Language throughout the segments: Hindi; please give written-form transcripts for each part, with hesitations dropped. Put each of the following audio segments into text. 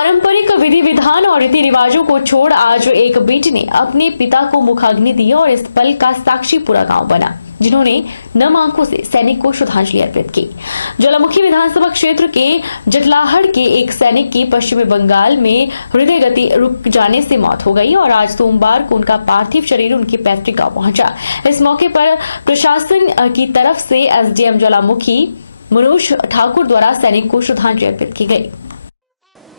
पारंपरिक विधि विधान और रीति रिवाजों को छोड़ आज एक बेटी ने अपने पिता को मुखाग्नि दी और इस पल का साक्षी पूरा गांव बना, जिन्होंने नम आंखों से सैनिक को श्रद्धांजलि अर्पित की। ज्वालामुखी विधानसभा क्षेत्र के जटलाहड़ के एक सैनिक की पश्चिमी बंगाल में हृदय गति रुक जाने से मौत हो गई और आज सोमवार को उनका पार्थिव शरीर उनके पैतृक गांव पहुंचा। इस मौके पर प्रशासन की तरफ से एसडीएम ज्वालामुखी मनोज ठाकुर द्वारा सैनिक को श्रद्धांजलि अर्पित की गई।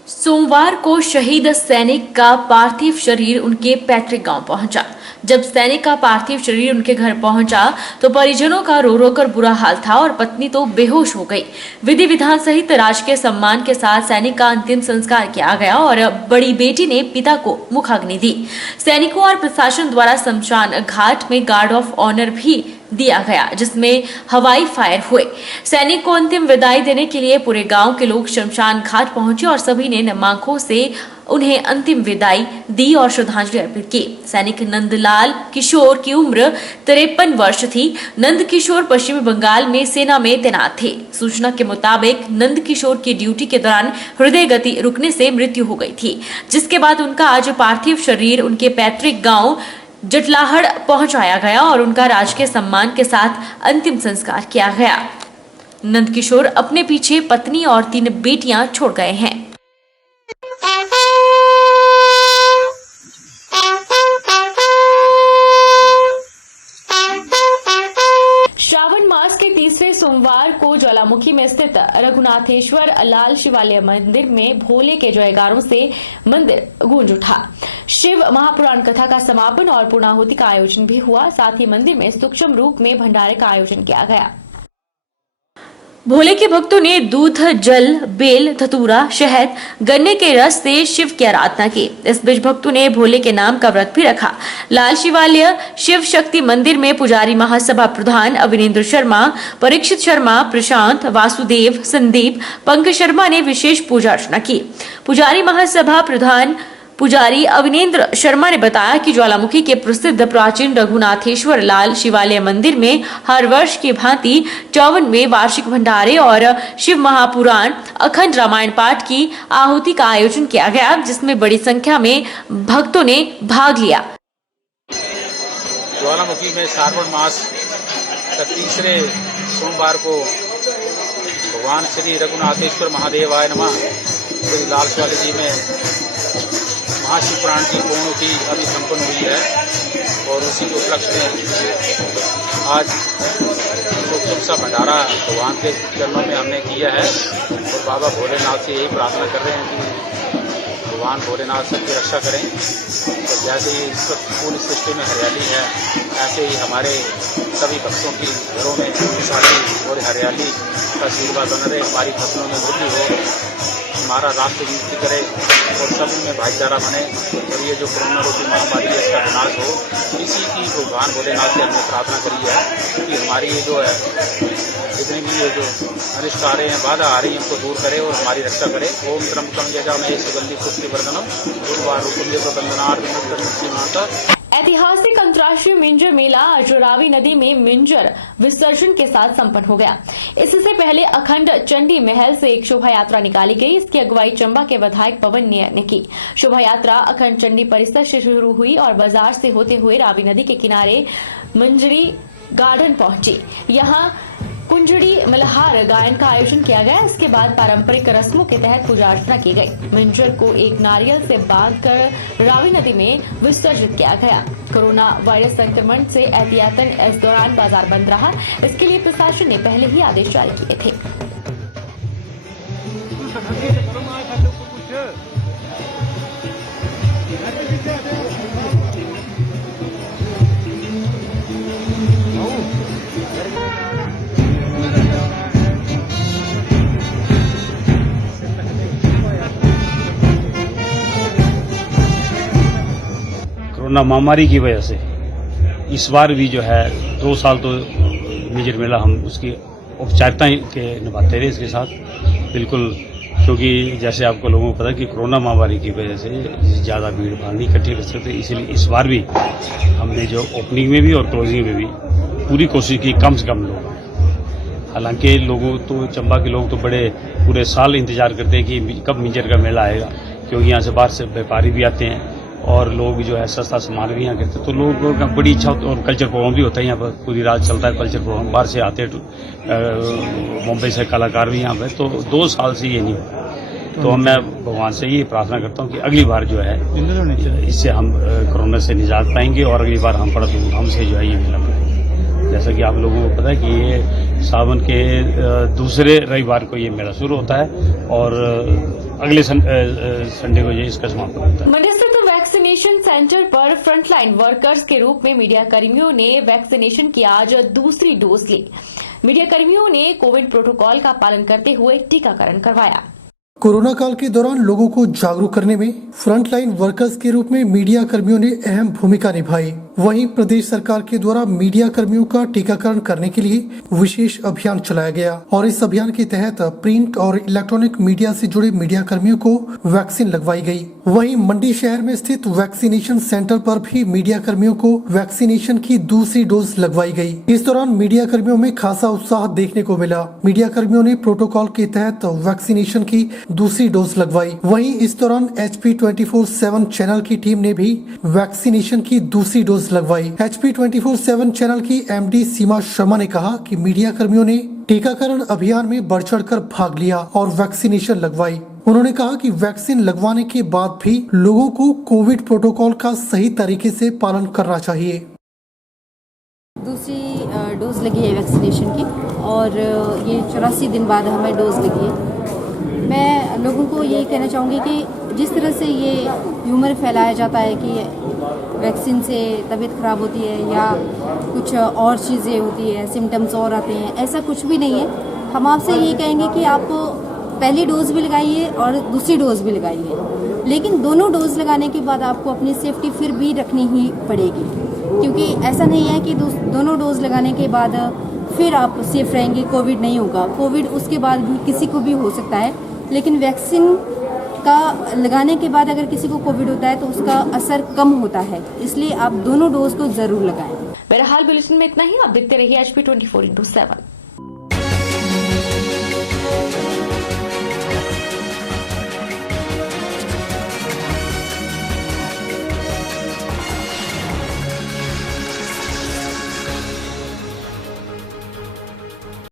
सोमवार को शहीद सैनिक का पार्थिव शरीर उनके पैतृक गांव पहुंचा। जब सैनिक का पार्थिव शरीर उनके घर पहुंचा तो परिजनों का रो रो कर बुरा हाल था और पत्नी तो बेहोश हो गई। विधि विधान सहित राजकीय सम्मान के साथ सैनिक का अंतिम संस्कार किया गया और बड़ी बेटी ने पिता को मुखाग्नि दी। सैनिकों और प्रशासन द्वारा शमशान घाट में गार्ड ऑफ ऑनर भी दिया गया, जिसमें हवाई फायर हुए। सैनिक को अंतिम विदाई देने के लिए पूरे गांव के लोग शमशान घाट पहुंचे और सभी ने नम आंखों से उन्हें अंतिम विदाई दी और श्रद्धांजलि अर्पित की। सैनिक नंदलाल किशोर की उम्र 53 वर्ष थी। नंद किशोर पश्चिमी बंगाल में सेना में तैनात थे। सूचना के मुताबिक नंद किशोर की ड्यूटी के दौरान हृदय गति रुकने से मृत्यु हो गई थी, जिसके बाद उनका आज पार्थिव शरीर उनके पैतृक गांव जटलाहड़ पहुंचाया गया और उनका राजकीय सम्मान के साथ अंतिम संस्कार किया गया। नंद किशोर अपने पीछे पत्नी और 3 बेटियां छोड़ गए हैं। श्रावण मास के तीसरे सोमवार को ज्वालामुखी में स्थित रघुनाथेश्वर लाल शिवालय मंदिर में भोले के जयकारों से मंदिर गूंज उठा। शिव महापुराण कथा का समापन और पूर्णाहुति का आयोजन भी हुआ। साथ ही मंदिर में सूक्ष्म रूप में भंडारे का आयोजन किया गया। भोले के भक्तों ने दूध, जल, बेल, धतूरा, शहद, गन्ने के रस से शिव की आराधना की। इस बीच भक्तों ने भोले के नाम का व्रत भी रखा। लाल शिवालय शिव शक्ति मंदिर में पुजारी महासभा प्रधान अविनेंद्र शर्मा, परीक्षित शर्मा, प्रशांत, वासुदेव, संदीप, पंकज शर्मा ने विशेष पूजा अर्चना की। पुजारी महासभा प्रधान पुजारी अविनेंद्र शर्मा ने बताया कि ज्वालामुखी के प्रसिद्ध प्राचीन रघुनाथेश्वर लाल शिवालय मंदिर में हर वर्ष की भांति 54वें वार्षिक भंडारे और शिव महापुराण अखंड रामायण पाठ की आहुति का आयोजन किया गया, जिसमें बड़ी संख्या में भक्तों ने भाग लिया। ज्वालामुखी में श्रावण मास का तीसरे सोमवार को भगवान श्री रघुनाथेश्वर महादेवाय नमः श्री लाल शिवालय जी में महाशिव पुराण की पूर्णोति अभी संपन्न हुई है और उसी के उपलक्ष्य में आज सूक्ष्म सा भंडारा भगवान के चरणों में हमने किया है और बाबा भोलेनाथ से यही प्रार्थना कर रहे हैं कि भगवान भोलेनाथ सबकी रक्षा करें। तो जैसे ही पूरी सृष्टि में हरियाली है, ऐसे ही हमारे सभी भक्तों की घरों में खुशहाली और हरियाली का आशीर्वाद बना रहे, हमारी फसलों में वृद्धि हो, हमारा राष्ट्र उन्नति करे और सभी में भाईचारा बने और ये जो कोरोना रूपी महामारी है इसका विनाश हो। इसी की भगवान भोलेनाथ से हमने प्रार्थना करी है कि हमारी ये जो है जितनी भी ये जो अनिष्ट आ रहे हैं, बाधा आ रही है, उनको दूर करे और हमारी रक्षा करे। ओम त्र्यंबकम यजामहे सुगंधि पुष्टिवर्धनम उर्वारुकम यज्ञ। ऐतिहासिक अंतर्राष्ट्रीय मिंजर मेला आज रावी नदी में मिंजर विसर्जन के साथ संपन्न हो गया। इससे पहले अखंड चंडी महल से एक शोभा यात्रा निकाली गई। इसकी अगुवाई चंबा के विधायक पवन नेयर ने की। शोभा यात्रा अखंड चंडी परिसर से शुरू हुई और बाजार से होते हुए रावी नदी के किनारे मंजरी गार्डन पहुंची। यहाँ कुंजड़ी मल्हार गायन का आयोजन किया गया। इसके बाद पारंपरिक रस्मों के तहत पूजा अर्चना की गई। मिंजर को एक नारियल से बांधकर रावी नदी में विसर्जित किया गया। कोरोना वायरस संक्रमण से एहतियातन इस दौरान बाजार बंद रहा। इसके लिए प्रशासन ने पहले ही आदेश जारी किए थे। कोरोना महामारी की वजह से इस बार भी जो है 2 साल तो मिंजर मेला हम उसकी औपचारिकताएं के निभाते रहे इसके साथ बिल्कुल, क्योंकि जैसे आपको लोगों को पता है कि कोरोना महामारी की वजह से ज़्यादा भीड़ भाड़ नहीं इकट्ठी कर सकते, इसलिए इस बार भी हमने जो ओपनिंग में भी और क्लोजिंग में भी पूरी कोशिश की कम से कम लोग। हालांकि लोगों तो चंबा के लोग तो बड़े पूरे साल इंतजार करते हैं कि कब मिंजर का मेला आएगा, क्योंकि यहाँ से बाहर से व्यापारी भी आते हैं और लोग जो है सस्ता सामान भी यहाँ करते हैं, तो लोगों का बड़ी इच्छा होती है। और कल्चर प्रोग्राम भी होता है यहाँ पर, पूरी रात चलता है कल्चर प्रोग्राम, बाहर से आते हैं मुंबई से कलाकार भी यहाँ पे। तो 2 साल से ये नहीं हुआ, तो मैं भगवान से ये प्रार्थना करता हूँ कि अगली बार जो है इससे हम कोरोना से निजात पाएंगे और अगली बार हम बड़ा धूमधाम से जो है ये मेला मनाएंगे। जैसा कि आप लोगों को पता है कि ये सावन के दूसरे रविवार को ये मेला शुरू होता है और अगले संडे को ये इसका समापन होता है। मंडी स्थित वैक्सीनेशन सेंटर पर फ्रंटलाइन वर्कर्स के रूप में मीडिया कर्मियों ने वैक्सीनेशन की आज दूसरी डोज ली। मीडिया कर्मियों ने कोविड प्रोटोकॉल का पालन करते हुए टीकाकरण करवाया। कोरोना काल के दौरान लोगों को जागरूक करने में फ्रंटलाइन वर्कर्स के रूप में मीडिया कर्मियों ने अहम भूमिका निभाई। वहीं प्रदेश सरकार के द्वारा मीडिया कर्मियों का टीकाकरण करने के लिए विशेष अभियान चलाया गया और इस अभियान के तहत प्रिंट और इलेक्ट्रॉनिक मीडिया से जुड़े मीडिया कर्मियों को वैक्सीन लगवाई गई। वहीं मंडी शहर में स्थित वैक्सीनेशन सेंटर पर भी मीडिया कर्मियों को वैक्सीनेशन की दूसरी डोज लगवाई गई। इस दौरान मीडिया कर्मियों में खासा उत्साह देखने को मिला। मीडिया कर्मियों ने प्रोटोकॉल के तहत वैक्सीनेशन की दूसरी डोज लगवाई। वहीं इस दौरान HP 24/7 चैनल की टीम ने भी वैक्सीनेशन की दूसरी डोज लगवाई। HP 24/7 चैनल की MD सीमा शर्मा ने कहा कि मीडिया कर्मियों ने टीकाकरण अभियान में बढ़ चढ़कर भाग लिया और वैक्सीनेशन लगवाई। उन्होंने कहा कि वैक्सीन लगवाने के बाद भी लोगों को कोविड प्रोटोकॉल का सही तरीके से पालन करना चाहिए। दूसरी डोज लगी है वैक्सीनेशन की और ये 84 दिन बाद हमें डोज लगी है। मैं लोगों को यही कहना चाहूँगी कि जिस तरह से ये ह्यूमर फैलाया जाता है कि वैक्सीन से तबीयत ख़राब होती है या कुछ और चीज़ें होती है, सिम्टम्स और आते हैं, ऐसा कुछ भी नहीं है। हम आपसे ये कहेंगे कि आप पहली डोज भी लगाइए और दूसरी डोज भी लगाइए, लेकिन दोनों डोज लगाने के बाद आपको अपनी सेफ्टी फिर भी रखनी ही पड़ेगी, क्योंकि ऐसा नहीं है कि दोनों डोज लगाने के बाद फिर आप सेफ रहेंगे, कोविड नहीं होगा। कोविड उसके बाद भी किसी को भी हो सकता है, लेकिन वैक्सीन का लगाने के बाद अगर किसी को कोविड होता है तो उसका असर कम होता है, इसलिए आप दोनों डोज को जरूर लगाएं। बहरहाल बुलेटिन में इतना ही। आप देखते रहिए HP 24/7।